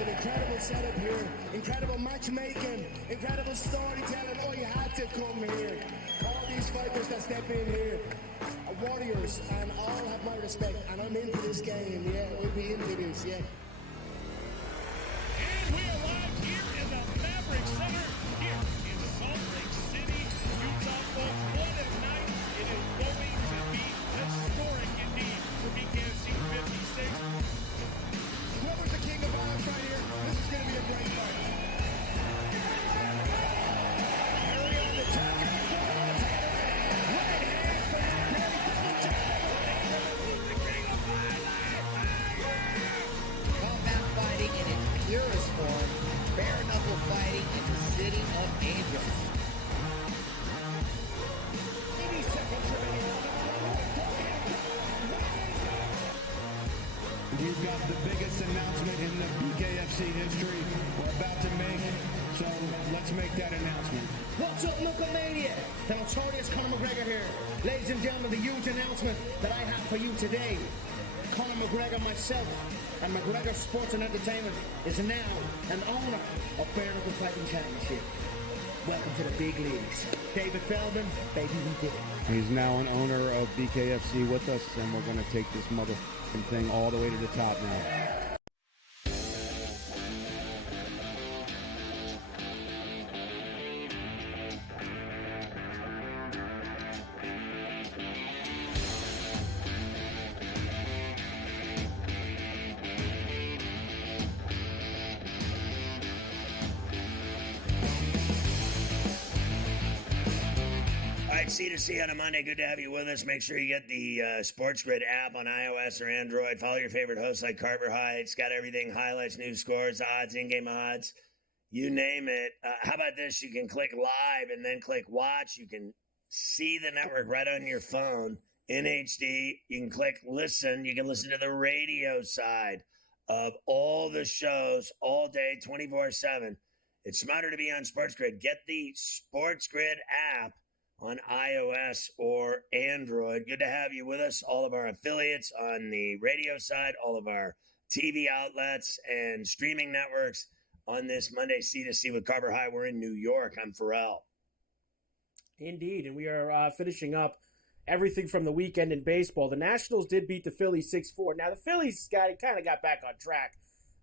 It's an incredible setup here, incredible matchmaking, incredible storytelling. Oh, you had to come here. All these fighters that step in here are warriors, and all have my respect. And I'm into this game. Yeah, we'll be into this. Yeah. And we arrive here in the Maverick Center here in Salt Lake City, Utah. Folks, what a night! It is going to be historic indeed for BKFC 56. Whoever's the king of violence right here, this is going to be a great fight. Harry on the top. Combat fighting in its purest form, bare knuckle fighting in the city of angels. 80 seconds remaining. We've got the biggest announcement in the BKFC history we're about to make, so let's make that announcement. What's up, Knucklemania? The notorious Conor McGregor here. Ladies and gentlemen, the huge announcement that I have for you today. Conor McGregor, myself, and McGregor Sports and Entertainment is now an owner of Bare Knuckle Fighting Championship. Welcome to the big leagues. David Feldman, baby, we did it. He's now an owner of BKFC with us, and we're going to take this motherfucking thing all the way to the top now. C2C on a Monday. Good to have you with us. Make sure you get the SportsGrid app on iOS or Android. Follow your favorite hosts like Carver High. It's got everything, highlights, news, scores, odds, in-game odds, you name it. How about this? You can click live and then click watch. You can see the network right on your phone in HD. You can click listen. You can listen to the radio side of all the shows all day, 24/7. It's smarter to be on SportsGrid. Get the SportsGrid app on iOS or Android. Good to have you with us. All of our affiliates on the radio side, all of our TV outlets and streaming networks on this Monday C2C with Carver High. We're in New York. I'm Ferrall. Indeed, and we are finishing up everything from the weekend in baseball. The Nationals did beat the Phillies 6-4. Now, the Phillies kind of got back on track.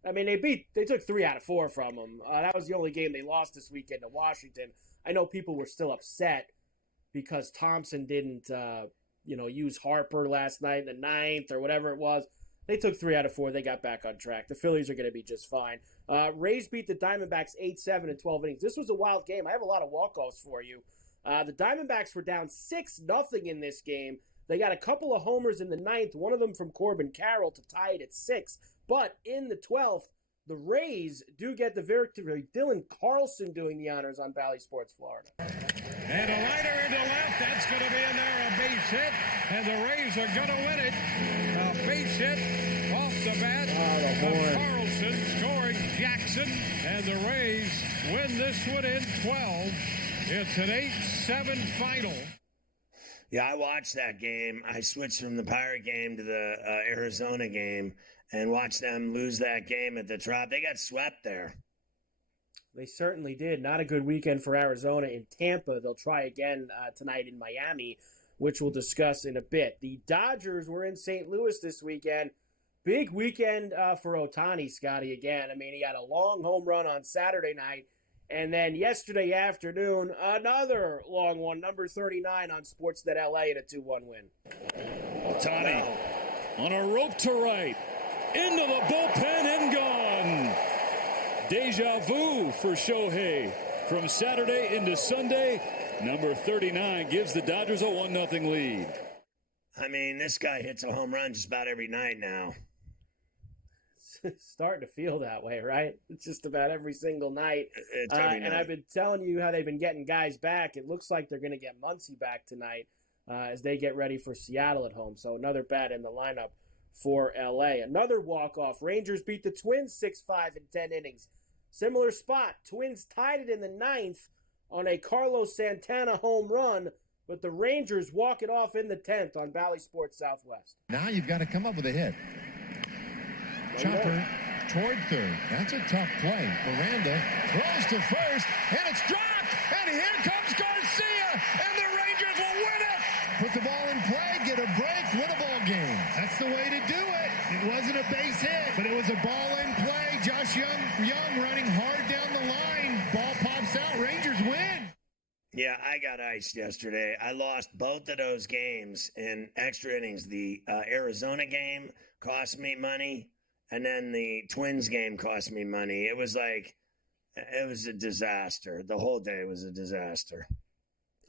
I mean, they took 3 out of 4 from them. That was the only game they lost this weekend to Washington. I know people were still upset because Thompson didn't, use Harper last night in the 9th or whatever it was. They took 3 out of 4. They got back on track. The Phillies are going to be just fine. Rays beat the Diamondbacks 8-7 in 12 innings. This was a wild game. I have a lot of walk-offs for you. The Diamondbacks were down 6-0 in this game. They got a couple of homers in the 9th, one of them from Corbin Carroll to tie it at 6. But in the 12th, the Rays do get the victory. Dylan Carlson doing the honors on Bally Sports Florida. And a liner into left. That's going to be in there, a base hit. And the Rays are going to win it. A base hit off the bat of Carlson scoring Jackson. And the Rays win this one in 12. It's an 8-7 final. Yeah, I watched that game. I switched from the Pirate game to the Arizona game and watched them lose that game at the Trop. They got swept there. They certainly did. Not a good weekend for Arizona. In Tampa, they'll try again tonight in Miami, which we'll discuss in a bit. The Dodgers were in St. Louis this weekend. Big weekend for Ohtani, Scotty, again. I mean, he got a long home run on Saturday night. And then yesterday afternoon, another long one, number 39 on Sportsnet LA in a 2-1 win. Ohtani on a rope to right. Into the bullpen and gone. Deja vu for Shohei. From Saturday into Sunday, number 39 gives the Dodgers a 1-0 lead. I mean, this guy hits a home run just about every night now. It's starting to feel that way, right? It's just about every single night. It's every night. And I've been telling you how they've been getting guys back. It looks like they're going to get Muncy back tonight as they get ready for Seattle at home. So another bat in the lineup for L.A. Another walk-off. Rangers beat the Twins 6-5 in 10 innings. Similar spot. Twins tied it in the 9th on a Carlos Santana home run, but the Rangers walk it off in the 10th on Bally Sports Southwest. Now you've got to come up with a hit. Chopper toward third. That's a tough play. Miranda throws to first, and it's dropped. And here comes Garcia, and the Rangers will win it. Put the ball in play, get a break, win a ball game. That's the way to do it. It wasn't a base hit, but it was a ball in play. Josh Young running hard down the line. Ball pops out. Rangers win. Yeah, I got iced yesterday. I lost both of those games in extra innings. The Arizona game cost me money, and then the Twins game cost me money. It was a disaster. The whole day was a disaster.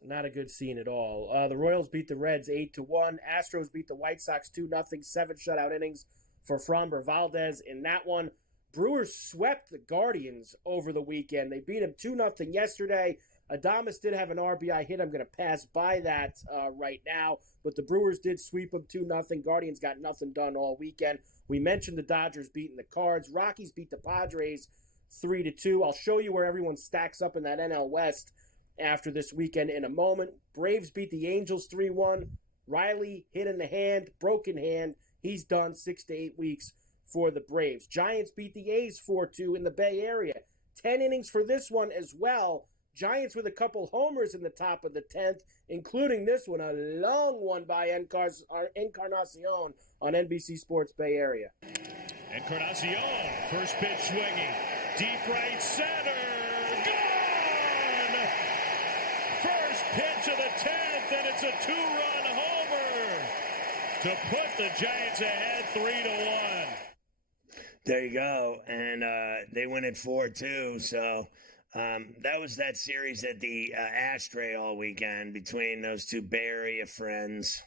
Not a good scene at all. The Royals beat the Reds 8-1. Astros beat the White Sox 2-0. 7 shutout innings for Framber Valdez in that one. Brewers swept the Guardians over the weekend. They beat them 2-0 yesterday. Adames did have an RBI hit. I'm going to pass by that right now. But the Brewers did sweep them 2-0. Guardians got nothing done all weekend. We mentioned the Dodgers beating the Cards. Rockies beat the Padres 3-2. I'll show you where everyone stacks up in that NL West after this weekend in a moment. Braves beat the Angels 3-1. Riley hit in the hand, broken hand. He's done 6 to 8 weeks for the Braves. Giants beat the A's 4-2 in the Bay Area. 10 innings for this one as well. Giants with a couple homers in the top of the 10th, including this one, a long one by Encarnacion on NBC Sports Bay Area. Encarnacion, first pitch swinging, deep right center, gone! First pitch of the 10th, and it's a 2-run homer to put the Giants ahead 3-1. There you go, and they win it 4-2, so... that was that series at the Ashtray all weekend between those two Bay Area friends.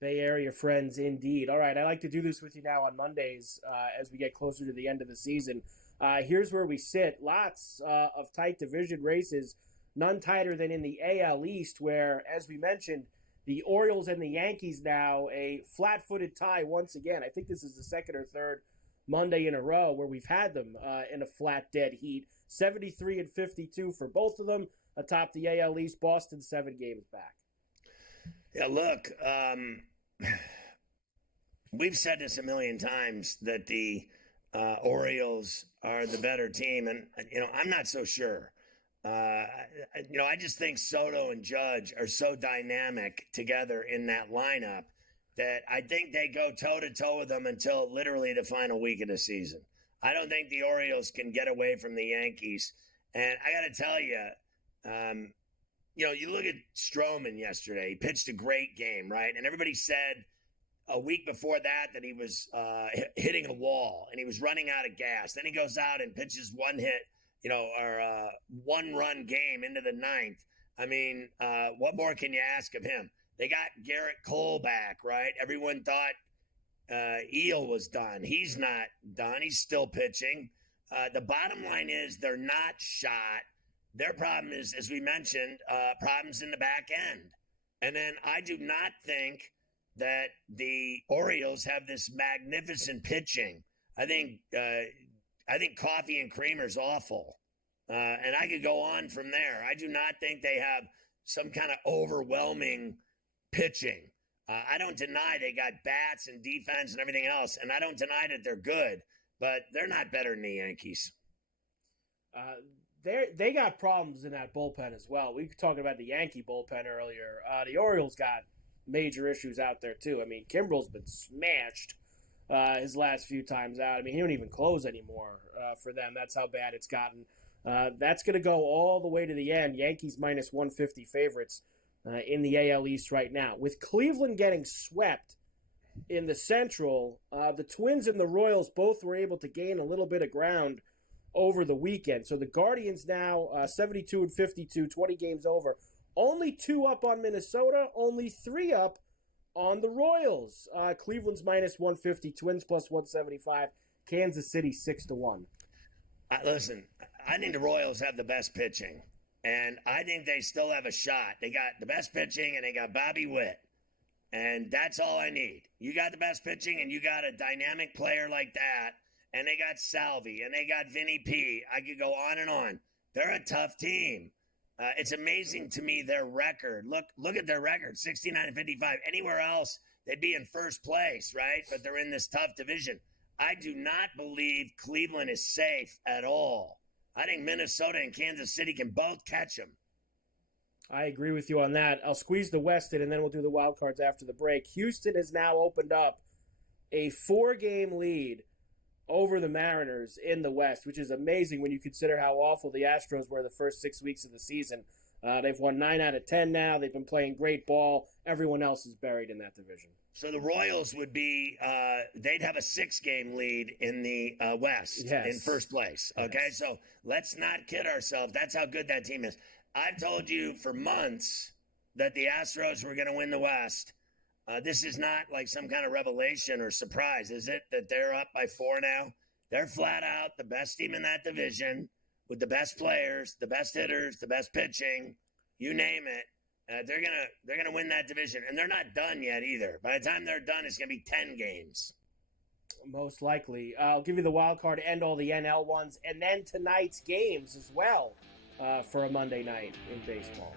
Bay Area friends, indeed. All right, I like to do this with you now on Mondays as we get closer to the end of the season. Here's where we sit. Lots of tight division races, none tighter than in the AL East, where, as we mentioned, the Orioles and the Yankees now a flat-footed tie once again. I think this is the second or third Monday in a row where we've had them in a flat dead heat. 73 and 52 for both of them. Atop the AL East, Boston 7 games back. Yeah, look, we've said this a million times that the Orioles are the better team, and I'm not so sure. I just think Soto and Judge are so dynamic together in that lineup that I think they go toe-to-toe with them until literally the final week of the season. I don't think the Orioles can get away from the Yankees. And I got to tell you, you look at Stroman yesterday. He pitched a great game, right? And everybody said a week before that he was hitting a wall and he was running out of gas. Then he goes out and pitches one hit, or one-run game into the ninth. I mean, what more can you ask of him? They got Garrett Cole back, right? Everyone thought Eel was done. He's not done. He's still pitching. The bottom line is they're not shot. Their problem is, as we mentioned, problems in the back end. And then I do not think that the Orioles have this magnificent pitching. I think coffee and creamer's awful. And I could go on from there. I do not think they have some kind of overwhelming pitching. I don't deny they got bats and defense and everything else, and I don't deny that they're good, but they're not better than the Yankees. They got problems in that bullpen as well. We were talking about the Yankee bullpen earlier. The Orioles got major issues out there too. I mean, Kimbrel's been smashed his last few times out. I mean, he don't even close anymore for them. That's how bad it's gotten. That's going to go all the way to the end. Yankees minus 150 favorites in the AL East right now. With Cleveland getting swept in the Central, the Twins and the Royals both were able to gain a little bit of ground over the weekend. So the Guardians now 72 and 52, 20 games over. Only 2 up on Minnesota, only 3 up on the Royals. Cleveland's minus 150, Twins plus 175, Kansas City 6-1. Listen, I think the Royals have the best pitching. And I think they still have a shot. They got the best pitching, and they got Bobby Witt. And that's all I need. You got the best pitching, and you got a dynamic player like that. And they got Salvi, and they got Vinny P. I could go on and on. They're a tough team. It's amazing to me, their record. Look at their record, 69 and 55. Anywhere else, they'd be in first place, right? But they're in this tough division. I do not believe Cleveland is safe at all. I think Minnesota and Kansas City can both catch them. I agree with you on that. I'll squeeze the West in, and then we'll do the wild cards after the break. Houston has now opened up a 4-game lead over the Mariners in the West, which is amazing when you consider how awful the Astros were the first 6 weeks of the season. They've won 9 out of 10 now. They've been playing great ball. Everyone else is buried in that division. So the Royals would be, they'd have a 6-game lead in the West in first place. Okay, yes. So let's not kid ourselves. That's how good that team is. I've told you for months that the Astros were going to win the West. This is not like some kind of revelation or surprise, is it, that they're up by 4 now? They're flat out the best team in that division with the best players, the best hitters, the best pitching, you name it. They're gonna win that division, and they're not done yet either. By the time they're done, it's gonna be 10 games. Most likely. I'll give you the wild card and all the NL ones, and then tonight's games as well for a Monday night in baseball.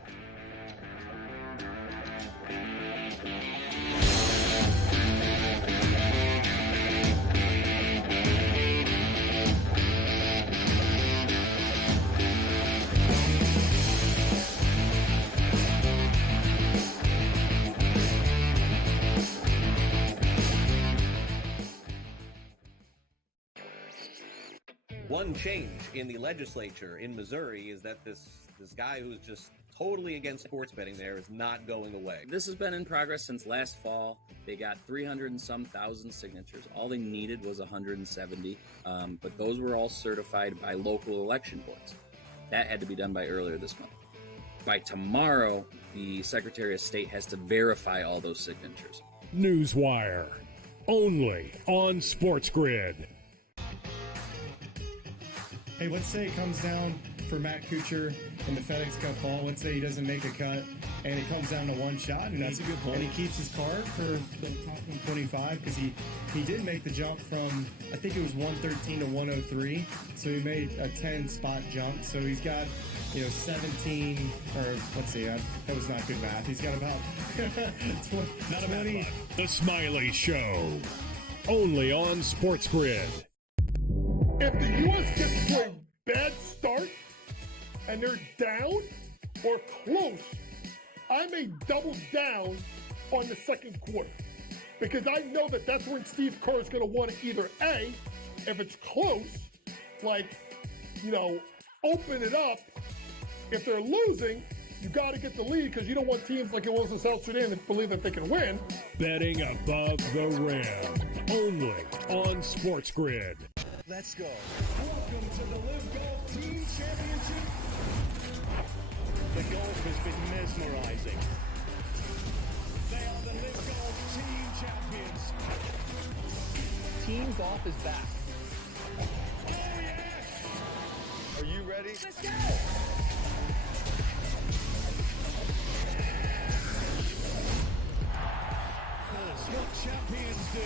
One change in the legislature in Missouri is that this guy who's just totally against sports betting there is not going away. This has been in progress since last fall. They got 300 and some thousand signatures. All they needed was 170, but those were all certified by local election boards. That had to be done by earlier this month. By tomorrow, the Secretary of State has to verify all those signatures. Newswire, only on SportsGrid. Hey, let's say it comes down for Matt Kuchar in the FedEx Cup ball. Let's say he doesn't make a cut, and it comes down to one shot. And that's a good point. And he keeps his card for the top 125 because he did make the jump from, I think it was 113 to 103. So he made a 10-spot jump. So he's got, 17, or let's see, that was not good math. He's got about 20. The Smiley Show, only on SportsGrid. If the U.S. gets to a bad start and they're down or close, I may double down on the second quarter because I know that that's when Steve Kerr is going to want to either A, if it's close, open it up. If they're losing, you got to get the lead because you don't want teams like it was in South Sudan that believe that they can win. Betting above the rim, only on SportsGrid. Let's go. Welcome to the Live Golf Team Championship. The golf has been mesmerizing. They are the Live Golf Team Champions. Team golf is back. Oh, yes! Are you ready? Let's go! That's what champions do.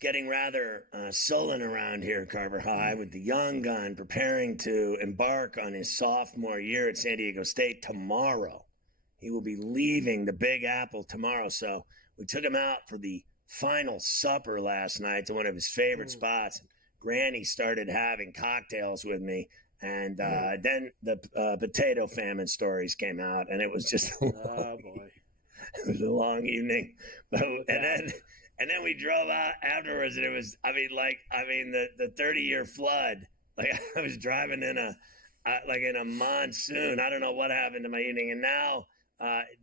Getting rather sullen around here, Carver High, with the young gun preparing to embark on his sophomore year at San Diego State tomorrow. He will be leaving the Big Apple tomorrow, so we took him out for the final supper last night to one of his favorite spots. Granny started having cocktails with me, and then the potato famine stories came out, and it was just Oh, boy. it was a long evening. And then we drove out afterwards, and it was, the 30-year flood. Like, I was driving in a monsoon. I don't know what happened to my evening. And now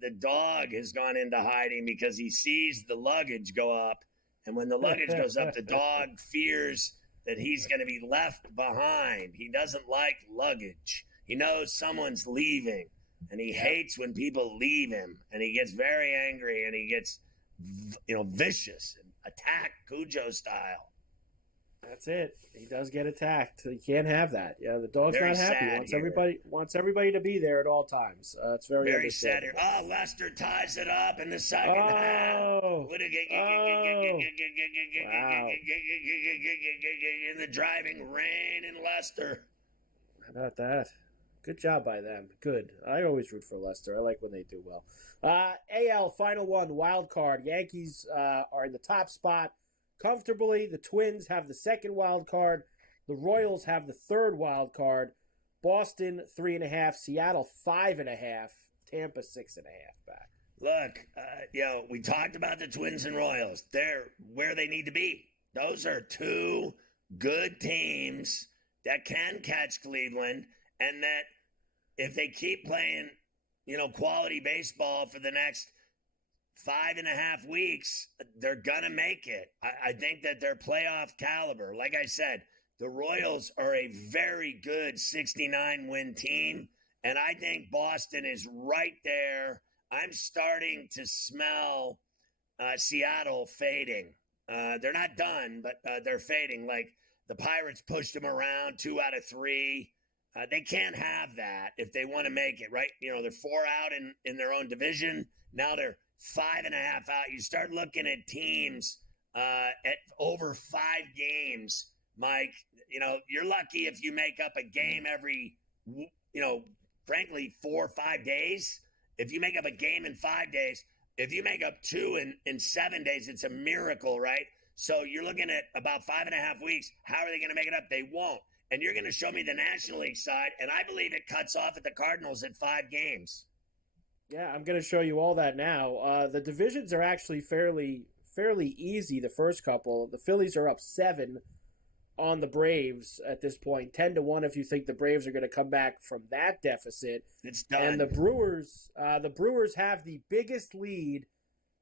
the dog has gone into hiding because he sees the luggage go up. And when the luggage goes up, the dog fears that he's going to be left behind. He doesn't like luggage. He knows someone's leaving, and he hates when people leave him. And he gets very angry, and he gets vicious and attack Cujo style. That's it. He does get attacked. You can't have that. Yeah, the dog's Very not happy. sad Wants everybody to be there at all times. It's very sad here. Oh, Lester ties it up in the second half. Wow. In the driving rain in Leicester. How about that? Good job by them. Good. I always root for Leicester. I like when they do well. AL final one, wild card. Yankees are in the top spot comfortably. The Twins have the second wild card. The Royals have the third wild card. Boston 3.5, Seattle 5.5, Tampa 6.5 back. Look, we talked about the Twins and Royals. They're where they need to be. Those are two good teams that can catch Cleveland, and that if they keep playing, quality baseball for the next 5.5 weeks, they're going to make it. I think that they're playoff caliber. Like I said, the Royals are a very good 69-win team, and I think Boston is right there. I'm starting to smell Seattle fading. They're not done, but they're fading. Like the Pirates pushed them around 2 out of 3. They can't have that if they want to make it, right? They're 4 out in their own division. Now they're 5.5 out. You start looking at teams at over 5 games, Mike. You're lucky if you make up a game every, frankly, 4 or 5 days. If you make up a game in 5 days, if you make up 2 in 7 days, it's a miracle, right? So you're looking at about 5.5 weeks. How are they going to make it up? They won't. And you're going to show me the National League side, and I believe it cuts off at the Cardinals at 5 games. Yeah, I'm going to show you all that now. The divisions are actually fairly easy, the first couple. The Phillies are up 7 on the Braves at this point, 10-1 if you think the Braves are going to come back from that deficit. It's done. And the Brewers have the biggest lead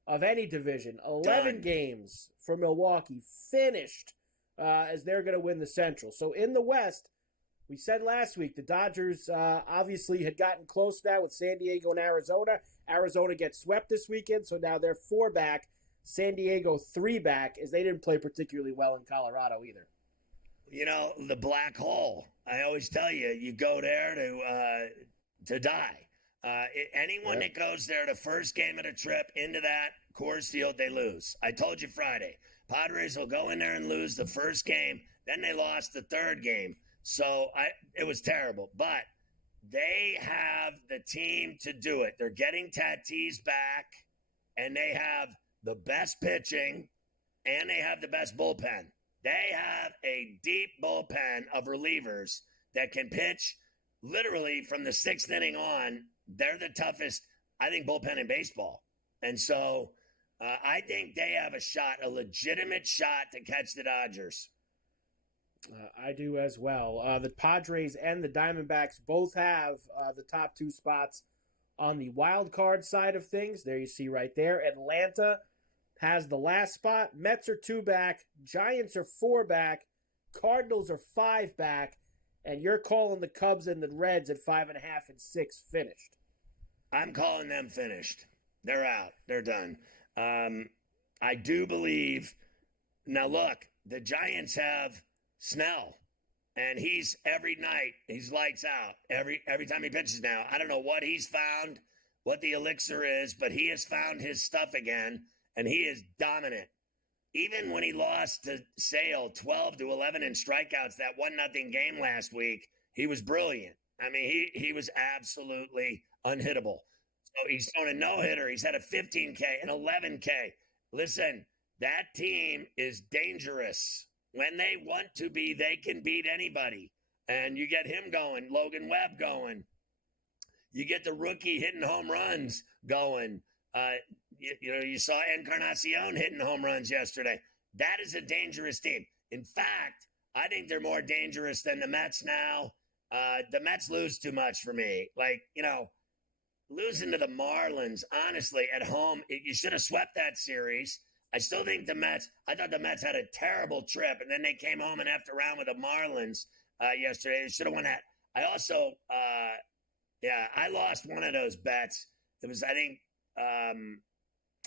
of any division, 11 games for Milwaukee, finished as they're going to win the Central. So in the West, we said last week the Dodgers obviously had gotten close to that with San Diego and Arizona. Arizona gets swept this weekend, so now they're 4 back. San Diego 3 back, as they didn't play particularly well in Colorado either. The black hole. I always tell you, you go there to die. Anyone that goes there the first game of the trip into that Coors Field, they lose. I told you Friday. Padres will go in there and lose the first game. Then they lost the third game. So it was terrible. But they have the team to do it. They're getting Tatis back, and they have the best pitching, and they have the best bullpen. They have a deep bullpen of relievers that can pitch literally from the 6th inning on. They're the toughest, I think, bullpen in baseball. And so I think they have a legitimate shot to catch the Dodgers. I do as well. The Padres and the Diamondbacks both have the top 2 spots on the wild card side of things. There you see right there. Atlanta has the last spot. Mets are 2 back. Giants are 4 back. Cardinals are 5 back. And you're calling the Cubs and the Reds at 5.5 and 6 finished. I'm calling them finished. They're out. They're done. I do believe. Now, look, the Giants have Snell. And he's every night, he's lights out. Every time he pitches now. I don't know what he's found, what the elixir is, but he has found his stuff again. And he is dominant. Even when he lost to Sale 12-11 in strikeouts, that 1-0 game last week, he was brilliant. I mean, he was absolutely unhittable. So he's thrown a no-hitter. He's had a 15K, an 11K. Listen, that team is dangerous. When they want to be, they can beat anybody. And you get him going, Logan Webb going. You get the rookie hitting home runs going. You saw Encarnacion hitting home runs yesterday. That is a dangerous team. In fact, I think they're more dangerous than the Mets now. The Mets lose too much for me. Losing to the Marlins, honestly, at home, you should have swept that series. I still think I thought the Mets had a terrible trip, and then they came home and effed around with the Marlins yesterday. They should have won that. I also, I lost one of those bets. It was, I think,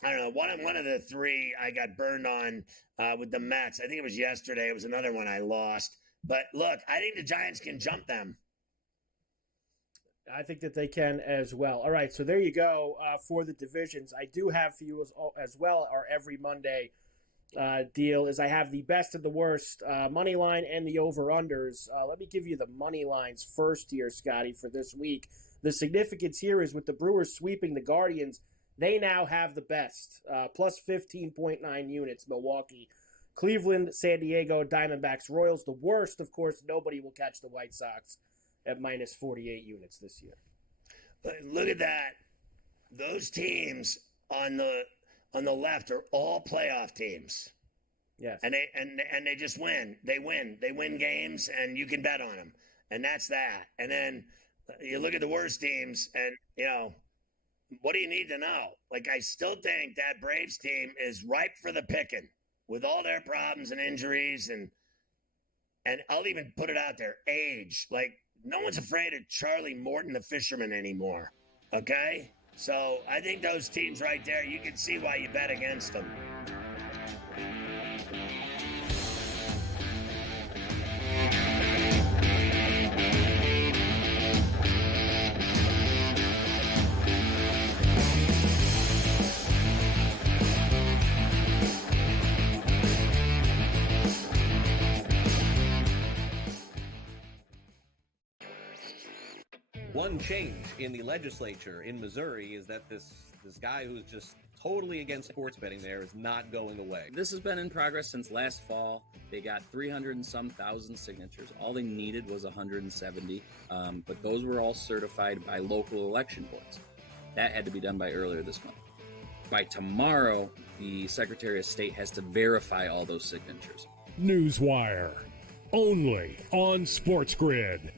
I don't know. One of the three I got burned on with the Mets. I think it was yesterday. It was another one I lost. But look, I think the Giants can jump them. I think that they can as well. All right, so there you go for the divisions. I do have for you as well our every Monday deal is I have the best and the worst money line and the over-unders. Let me give you the money lines first here, Scotty, for this week. The significance here is with the Brewers sweeping the Guardians, they now have the best, plus 15.9 units, Milwaukee. Cleveland, San Diego, Diamondbacks, Royals. The worst, of course, nobody will catch the White Sox at minus 48 units this year. But look at that. Those teams on the left are all playoff teams. Yes. And they just win. They win. They win games, and you can bet on them. And that's that. And then you look at the worst teams, and, you know, what do you need to know? Like, I still think that Braves team is ripe for the picking with all their problems and injuries, and I'll even put it out there, age. Like, no one's afraid of Charlie Morton, the fisherman, anymore. Okay? So I think those teams right there, you can see why you bet against them. One change in the legislature in Missouri is that this guy who's just totally against sports betting there is not going away. This has been in progress since last fall. They got 300 and some thousand signatures. All they needed was 170, but those were all certified by local election boards. That had to be done by earlier this month. By tomorrow, the Secretary of State has to verify all those signatures. Newswire, only on SportsGrid.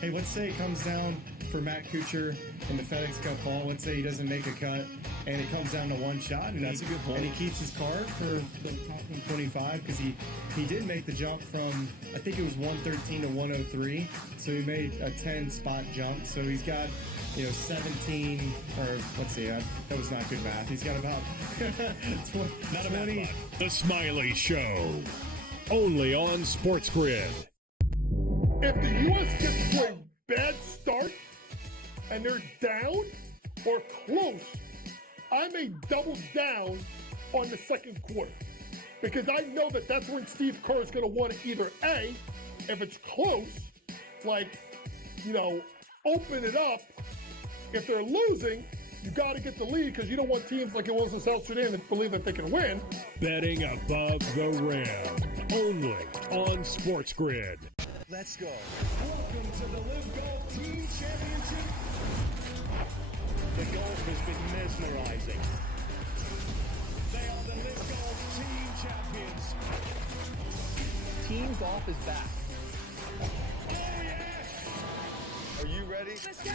Hey, let's say it comes down for Matt Kuchar in the FedEx Cup ball. Let's say he doesn't make a cut, and it comes down to one shot. And that's a good point. And he keeps his card for the top 125 because he did make the jump from, I think it was 113 to 103. So he made a 10-spot jump. So he's got, 17, or let's see, that was not good math. He's got about 20. The Smiley Show, only on SportsGrid. If the U.S. gets to a bad start and they're down or close, I may double down on the second quarter because I know that that's when Steve Kerr is going to want to either A, if it's close, open it up. If they're losing, you got to get the lead because you don't want teams like it was in South Sudan that believe that they can win. Betting above the rim, only on SportsGrid. Let's go. Welcome to the Live Golf Team Championship. The golf has been mesmerizing. They are the Live Golf Team Champions. Team golf is back. Oh, yes! Are you ready? Let's go!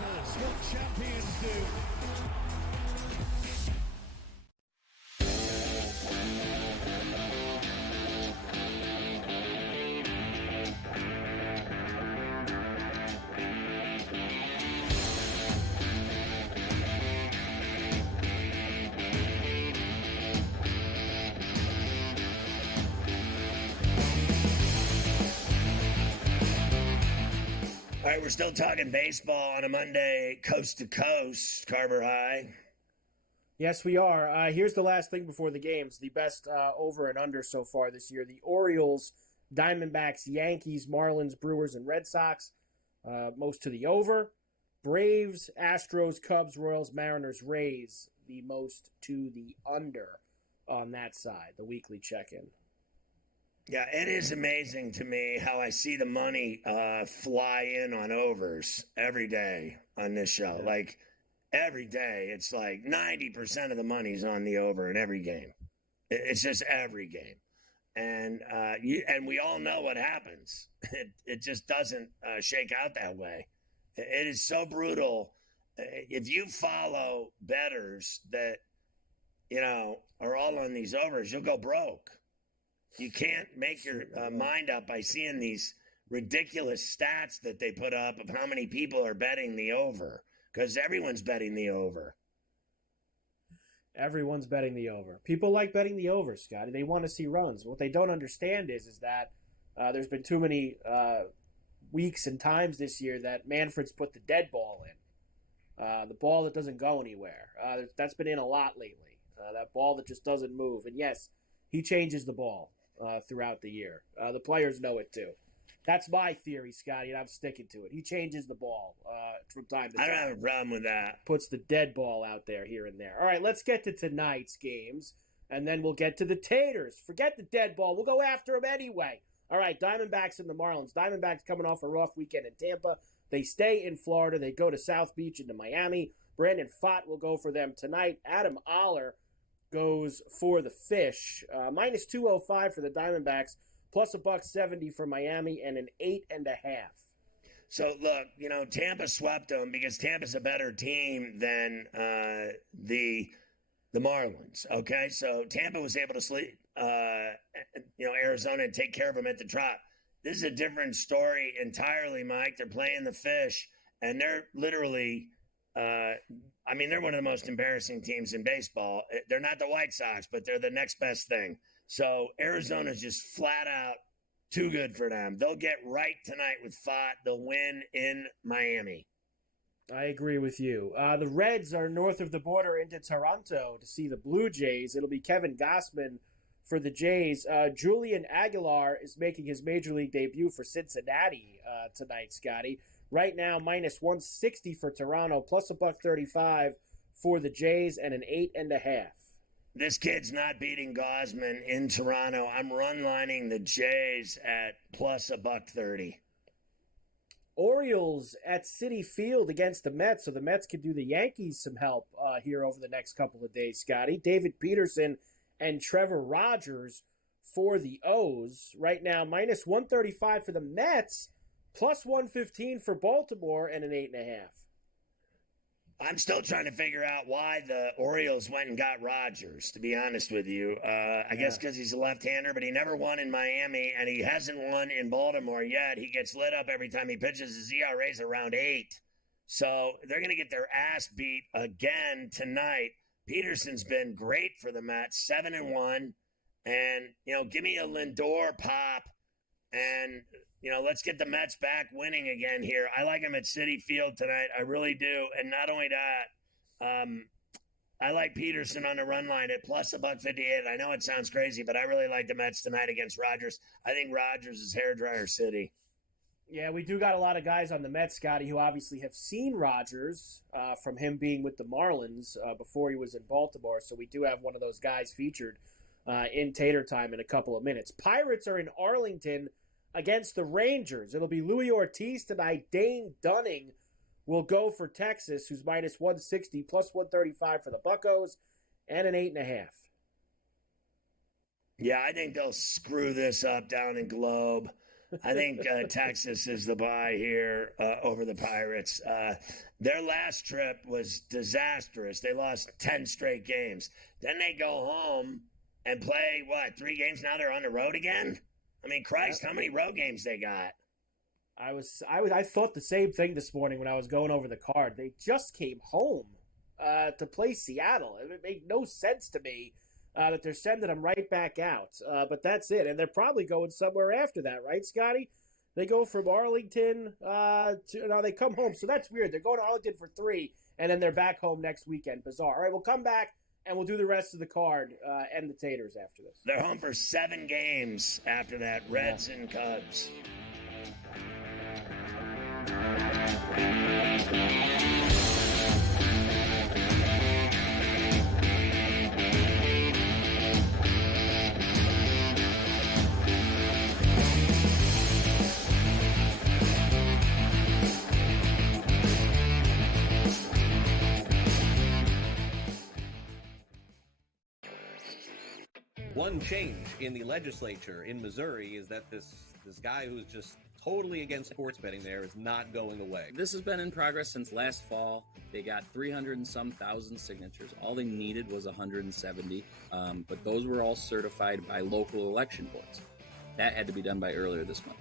That's what champions do. All right, we're still talking baseball on a Monday, coast to coast, Carver High. Yes, we are. Here's the last thing before the games. The best over and under so far this year. The Orioles, Diamondbacks, Yankees, Marlins, Brewers, and Red Sox. Most to the over. Braves, Astros, Cubs, Royals, Mariners, Rays. The most to the under on that side. The weekly check-in. Yeah, it is amazing to me how I see the money fly in on overs every day on this show. Yeah. Like, every day, it's like 90% of the money's on the over in every game. It's just every game. And we all know what happens. It just doesn't shake out that way. It is so brutal. If you follow bettors that, are all on these overs, you'll go broke. You can't make your mind up by seeing these ridiculous stats that they put up of how many people are betting the over, because everyone's betting the over. Everyone's betting the over. People like betting the over, Scotty. They want to see runs. What they don't understand is that there's been too many weeks and times this year that Manfred's put the dead ball in. The ball that doesn't go anywhere. That's been in a lot lately. That ball that just doesn't move. And yes, he changes the ball throughout the year. The players know it too. That's my theory, Scotty, and I'm sticking to it. He changes the ball from time to time. I don't have a problem with that. Puts the dead ball out there here and there. All right, let's get to tonight's games, and then we'll get to the Taters. Forget the dead ball. We'll go after them anyway. All right, Diamondbacks and the Marlins. Diamondbacks coming off a rough weekend in Tampa. They stay in Florida. They go to South Beach into Miami. Brandon Pfaadt will go for them tonight. Adam Oller goes for the Fish. Minus 205 for the Diamondbacks. Plus $1.70 for Miami and an 8.5. So look, Tampa swept them because Tampa's a better team than the Marlins. Okay, so Tampa was able to sleep, Arizona and take care of them at the Trop. This is a different story entirely, Mike. They're playing the Fish, and they're literally, they're one of the most embarrassing teams in baseball. They're not the White Sox, but they're the next best thing. So Arizona's just flat out too good for them. They'll get right tonight with Pfaadt. They'll win in Miami. I agree with you. The Reds are north of the border into Toronto to see the Blue Jays. It'll be Kevin Gausman for the Jays. Julian Aguilar is making his major league debut for Cincinnati tonight, Scotty. Right now, minus 160 for Toronto, plus $1.35 for the Jays, and an 8.5. This kid's not beating Gausman in Toronto. I'm run-lining the Jays at plus $1.30. Orioles at Citi Field against the Mets, so the Mets could do the Yankees some help here over the next couple of days, Scotty. David Peterson and Trevor Rogers for the O's. Right now, minus 135 for the Mets, plus 115 for Baltimore, and an 8.5. I'm still trying to figure out why the Orioles went and got Rogers, to be honest with you. I guess because he's a left-hander, but he never won in Miami, and he hasn't won in Baltimore yet. He gggets lit up every time he pitches. His ERA is around 8. So they're going to get their ass beat again tonight. Peterson's been great for the Mets, 7-1. And, give me a Lindor pop, and let's get the Mets back winning again here. I like them at Citi Field tonight. I really do. And not only that, I like Peterson on the run line at plus $1.58. I know it sounds crazy, but I really like the Mets tonight against Rogers. I think Rogers is hairdryer city. Yeah, we do got a lot of guys on the Mets, Scotty, who obviously have seen Rogers from him being with the Marlins before he was in Baltimore. So we do have one of those guys featured in Tater Time in a couple of minutes. Pirates are in Arlington against the Rangers. It'll be Louis Ortiz tonight. Dane Dunning will go for Texas, who's minus 160, plus 135 for the Buccos, and an 8.5. Yeah, I think they'll screw this up down in Globe. I think Texas is the buy here over the Pirates. Their last trip was disastrous. They lost 10 straight games. Then they go home and play, 3 games? Now they're on the road again? I mean, Christ, how many road games they got? I thought the same thing this morning when I was going over the card. They just came home to play Seattle. It made no sense to me that they're sending them right back out. But that's it. And they're probably going somewhere after that, right, Scotty? They go from Arlington they come home. So that's weird. They're going to Arlington for 3, and then they're back home next weekend. Bizarre. All right, we'll come back, and we'll do the rest of the card and the Taters after this. They're home for 7 games after that, Reds and Cubs. One change in the legislature in Missouri is that this guy who's just totally against sports betting there is not going away. This has been in progress since last fall. They got 300 and some thousand signatures. All they needed was 170, but those were all certified by local election boards. That had to be done by earlier this month.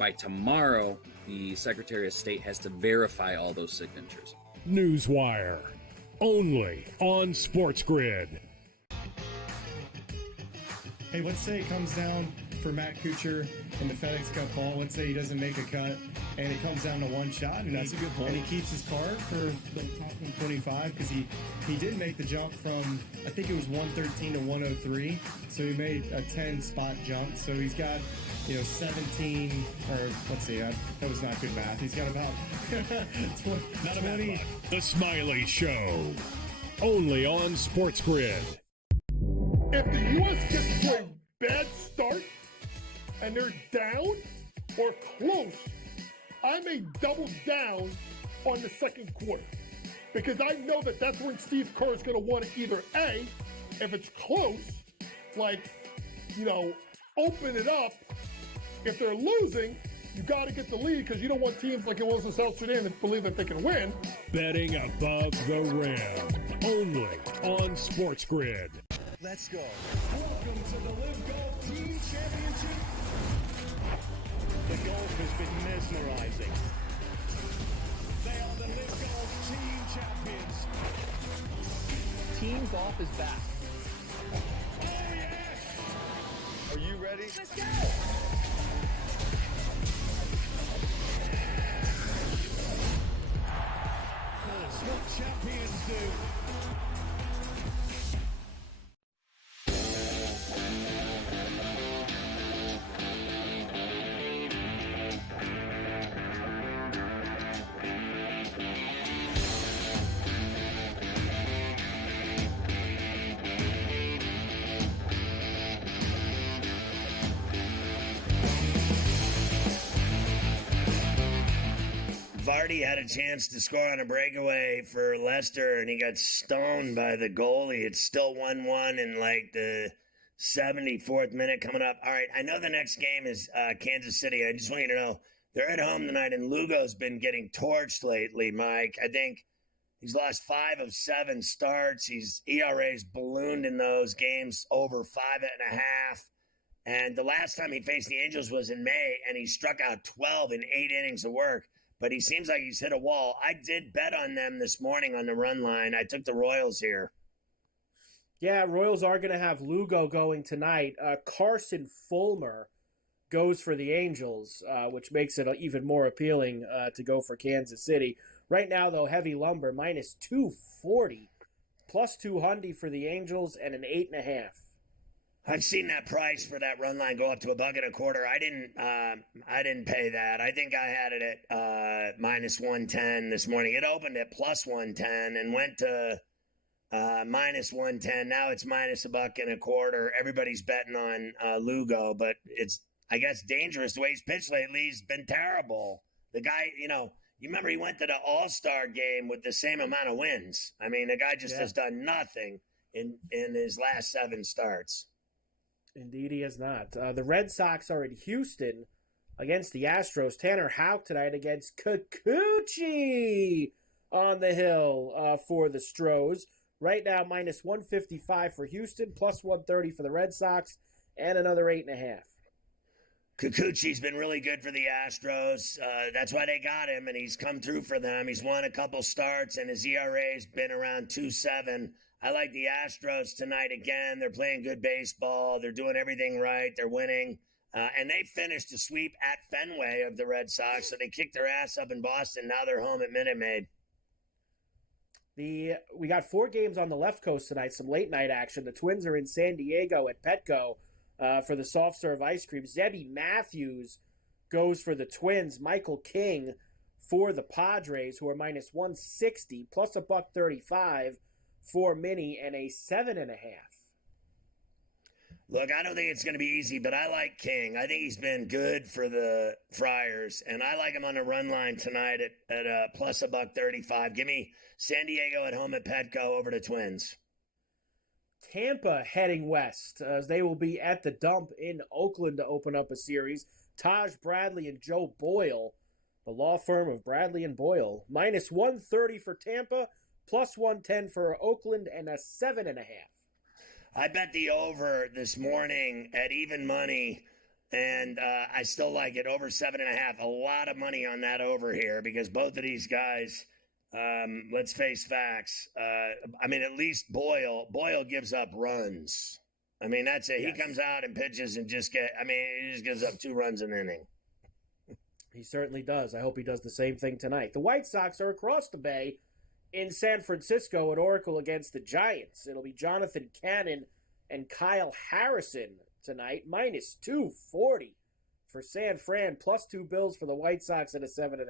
by tomorrow, the Secretary of State has to verify all those signatures. Newswire, only on SportsGrid. Hey, let's say it comes down for Matt Kuchar in the FedEx Cup ball. Let's say he doesn't make a cut, and it comes down to one shot. And That's a good point. And he keeps his card for the top 125 because he did make the jump from, I think it was 113 to 103. So he made a 10-spot jump. So he's got, 17, or let's see, that was not good math. He's got about 20. The Smiley Show, only on SportsGrid. If the U.S. gets to a bad start and they're down or close, I may double down on the second quarter because I know that that's when Steve Kerr is going to want to either A, if it's close, open it up. If they're losing, you got to get the lead because you don't want teams like it was in South Sudan that believe that they can win. Betting above the rim, only on SportsGrid. Let's go. Welcome to the Live Golf Team Championship. The golf has been mesmerizing. They are the Live Golf Team Champions. Team golf is back. Oh, yes! Are you ready? Let's go! That's what champions do. Vardy had a chance to score on a breakaway for Leicester, and he got stoned by the goalie. It's still 1-1 in the 74th minute coming up. All right, I know the next game is Kansas City. I just want you to know they're at home tonight, and Lugo's been getting torched lately, Mike. I think he's lost 5 of 7 starts. His ERA's ballooned in those games over 5.5. And the last time he faced the Angels was in May, and he struck out 12 in 8 innings of work. But he seems like he's hit a wall. I did bet on them this morning on the run line. I took the Royals here. Yeah, Royals are going to have Lugo going tonight. Carson Fulmer goes for the Angels, which makes it even more appealing to go for Kansas City. Right now, though, heavy lumber, minus 240, plus 200 for the Angels, and an 8.5. I've seen that price for that run line go up to $1.25. I didn't pay that. I think I had it at minus 110 this morning. It opened at plus 110 and went to minus 110. Now it's minus $1.25. Everybody's betting on Lugo, but it's, I guess, dangerous. The way he's pitched lately, he's been terrible. The guy, you remember he went to the All-Star game with the same amount of wins. I mean, the guy just has done nothing in his last 7 starts. Indeed, he has not. The Red Sox are in Houston against the Astros. Tanner Houck tonight against Kikuchi on the hill for the Stros. Right now, minus 155 for Houston, plus 130 for the Red Sox, and another 8.5. Kikuchi's been really good for the Astros. That's why they got him, and he's come through for them. He's won a couple starts, and his ERA's been around 2.7. I like the Astros tonight again. They're playing good baseball. They're doing everything right. They're winning. And they finished a sweep at Fenway of the Red Sox, so they kicked their ass up in Boston. Now they're home at Minute Maid. We got 4 games on the left coast tonight, some late-night action. The Twins are in San Diego at Petco for the soft-serve ice cream. Zebby Matthews goes for the Twins. Michael King for the Padres, who are minus 160, plus $1.35 for Minnie, and a 7.5. Look, I don't think it's going to be easy, but I like King. I think he's been good for the Friars, and I like him on a run line tonight at plus $1.35. Give me San Diego at home at Petco over the Twins. Tampa heading west as they will be at the Dump in Oakland to open up a series. Taj Bradley and Joe Boyle, the law firm of Bradley and Boyle, minus 130 for Tampa, plus 110 for Oakland, and a 7.5. I bet the over this morning at even money And I still like it. Over 7.5. A lot of money on that over here because both of these guys, let's face facts. I mean, at least Boyle gives up runs. I mean, that's it. Yes. He comes out and pitches and he just gives up 2 runs an inning. He certainly does. I hope he does the same thing tonight. The White Sox are across the bay in San Francisco at Oracle against the Giants. It'll be Jonathan Cannon and Kyle Harrison tonight, minus 240 for San Fran, plus 2 bills for the White Sox at a 7.5.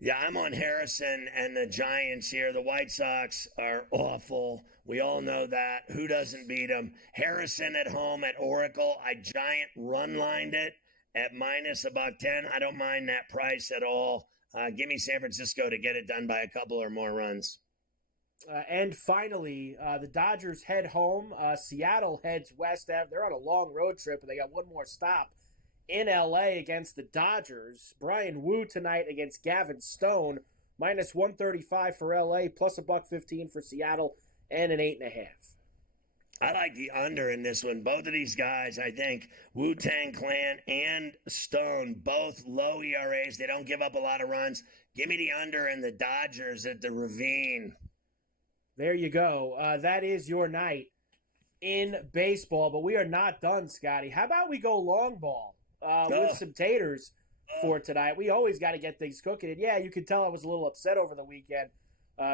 Yeah, I'm on Harrison and the Giants here. The White Sox are awful. We all know that. Who doesn't beat them? Harrison at home at Oracle. I Giant run-lined it at minus $110. I don't mind that price at all. Give me San Francisco to get it done by a couple or more runs. And finally, the Dodgers head home. Seattle heads west. They're on a long road trip, and they got one more stop in L.A. against the Dodgers. Brian Wu tonight against Gavin Stone. Minus 135 for L.A., plus $1.15 for Seattle, and an 8.5. I like the under in this one. Both of these guys, I think, Wu-Tang Clan and Stone, both low ERAs. They don't give up a lot of runs. Give me the under and the Dodgers at the Ravine. There you go. That is your night in baseball, but we are not done, Scotty. How about we go long ball with some taters for tonight? We always got to get things cooking. And, yeah, you can tell I was a little upset over the weekend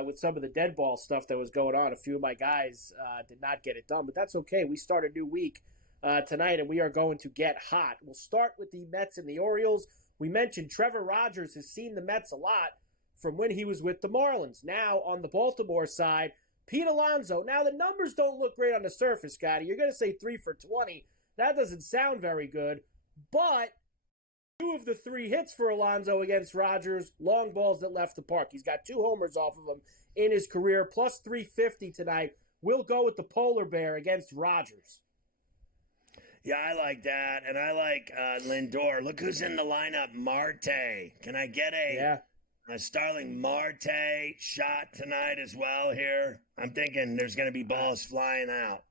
with some of the dead ball stuff that was going on. A few of my guys did not get it done, but that's okay. We start a new week tonight, and we are going to get hot. We'll start with the Mets and the Orioles. We mentioned Trevor Rogers has seen the Mets a lot from when he was with the Marlins. Now, on the Baltimore side, Pete Alonso. Now, the numbers don't look great on the surface, Scotty. You're going to say 3 for 20. That doesn't sound very good, but 2 of the 3 hits for Alonso against Rogers, long balls that left the park. He's got 2 homers off of them in his career, plus 350 tonight. We'll go with the polar bear against Rogers. Yeah, I like that, and I like Lindor. Look who's in the lineup, Marte. Can I get a Starling Marte shot tonight as well here? I'm thinking there's going to be balls flying out.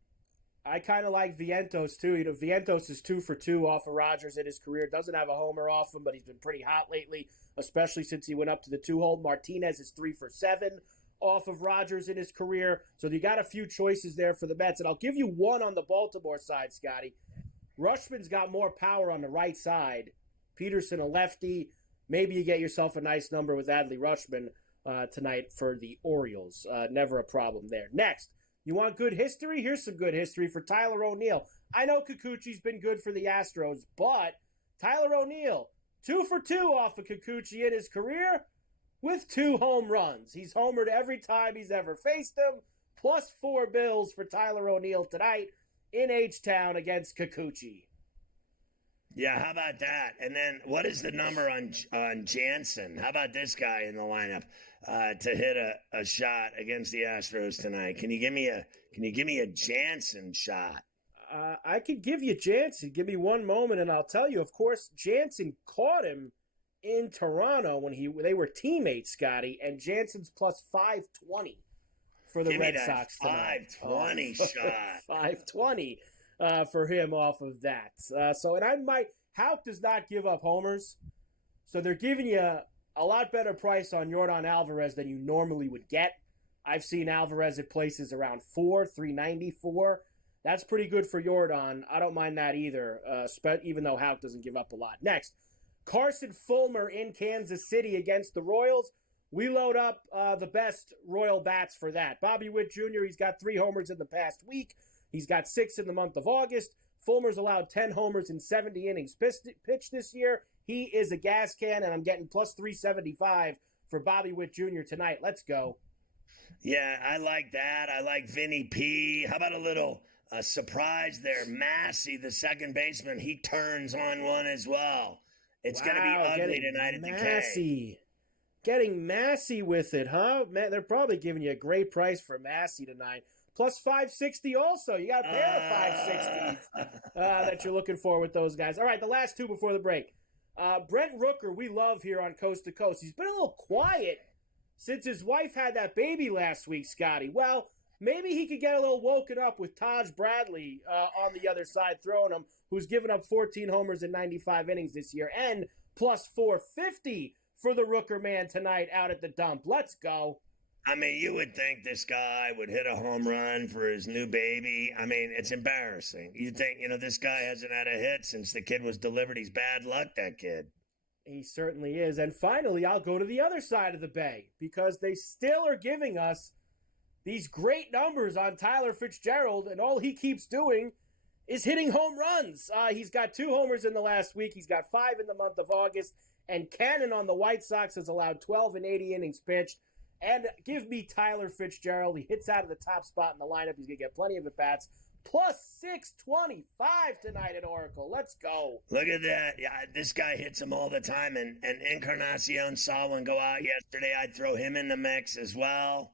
I kind of like Vientos, too. You know, Vientos is 2 for 2 off of Rogers in his career. Doesn't have a homer off him, but he's been pretty hot lately, especially since he went up to the 2-hole. Martinez is 3 for 7 off of Rogers in his career. So you got a few choices there for the Mets. And I'll give you one on the Baltimore side, Scotty. Rutschman's got more power on the right side. Peterson a lefty. Maybe you get yourself a nice number with Adley Rutschman tonight for the Orioles. Never a problem there. Next, you want good history? Here's some good history for Tyler O'Neill. I know Kikuchi's been good for the Astros, but Tyler O'Neill, 2 for 2 off of Kikuchi in his career with 2 home runs. He's homered every time he's ever faced him, plus 4 bills for Tyler O'Neill tonight in H-Town against Kikuchi. Yeah, how about that? And then what is the number on Jansen? How about this guy in the lineup to hit a shot against the Astros tonight? Can you give me a Jansen shot? I could give you Jansen. Give me one moment, and I'll tell you. Of course, Jansen caught him in Toronto when they were teammates, Scotty, and Jansen's plus 520 for the Red Sox tonight. 520 shot. 520. For him off of that. Houck does not give up homers, so they're giving you a lot better price on Yordan Alvarez than you normally would get. I've seen Alvarez at places around 394. That's pretty good for Yordan. I don't mind that either, even though Houck doesn't give up a lot. Next, Carson Fulmer in Kansas City against the Royals. We load up the best Royal bats for that. Bobby Witt Jr., he's got 3 homers in the past week. He's got 6 in the month of August. Fulmer's allowed 10 homers in 70 innings pitched this year. He is a gas can, and I'm getting plus 375 for Bobby Witt Jr. tonight. Let's go. Yeah, I like that. I like Vinny P. How about a little surprise there? Massey, the second baseman, he turns on one as well. It's going to be ugly tonight at the K. Getting Massey with it, huh? Man, they're probably giving you a great price for Massey tonight. Plus 560 also. You got a pair of 560s that you're looking for with those guys. All right, the last 2 before the break. Brent Rooker, we love here on Coast to Coast. He's been a little quiet since his wife had that baby last week, Scotty. Well, maybe he could get a little woken up with Taj Bradley on the other side, throwing him who's given up 14 homers in 95 innings this year, and plus 450 for the Rooker man tonight out at the dump. Let's go. I mean, you would think this guy would hit a home run for his new baby. I mean, it's embarrassing. You think, this guy hasn't had a hit since the kid was delivered. He's bad luck, that kid. He certainly is. And finally, I'll go to the other side of the bay because they still are giving us these great numbers on Tyler Fitzgerald, and all he keeps doing is hitting home runs. He's got 2 homers in the last week. He's got 5 in the month of August. And Cannon on the White Sox has allowed 12 and 80 innings pitched. And give me Tyler Fitzgerald. He hits out of the top spot in the lineup. He's going to get plenty of at-bats. Plus 625 tonight at Oracle. Let's go. Look at that. Yeah, this guy hits them all the time. And Encarnacion saw one go out yesterday. I'd throw him in the mix as well.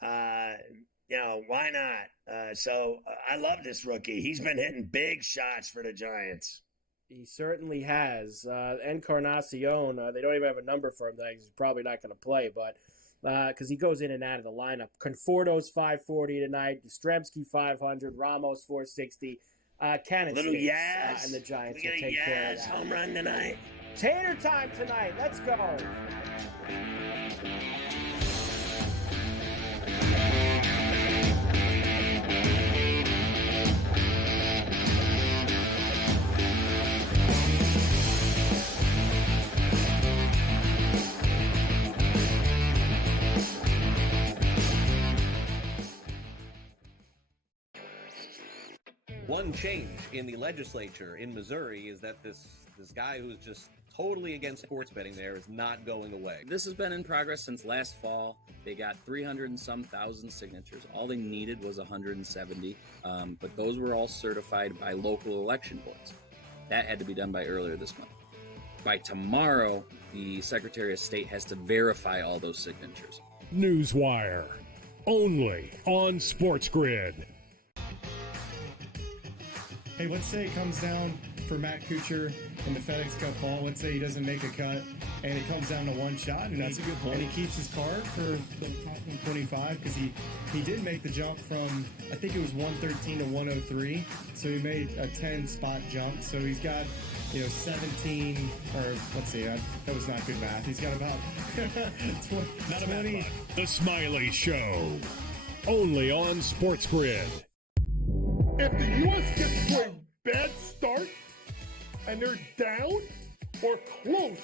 Why not? So I love this rookie. He's been hitting big shots for the Giants. He certainly has. Encarnacion, they don't even have a number for him. He's probably not going to play, but because he goes in and out of the lineup. Conforto's 540 tonight. Yastrzemski 500. Ramos 460. Cannon Little stays, Yaz. and the Giants We will got a take care of Yaz that. home run tonight. Tater time tonight. Let's go. One change in the legislature in Missouri is that this guy who's just totally against sports betting there is not going away. This has been in progress since last fall. They got 300 and some thousand signatures. All they needed was 170, but those were all certified by local election boards. That had to be done by earlier this month. By tomorrow, the Secretary of State has to verify all those signatures. Newswire, only on SportsGrid. Hey, let's say it comes down for Matt Kuchar in the FedEx Cup ball. Let's say he doesn't make a cut, and it comes down to one shot. And That's a good point. And he keeps his card for the top 125 because he did make the jump from, I think it was 113 to 103. So he made a 10-spot jump. So he's got, 17, or let's see, that was not good math. He's got about 20. The Smiley Show, only on SportsGrid. If the U.S. gets to a bad start and they're down or close,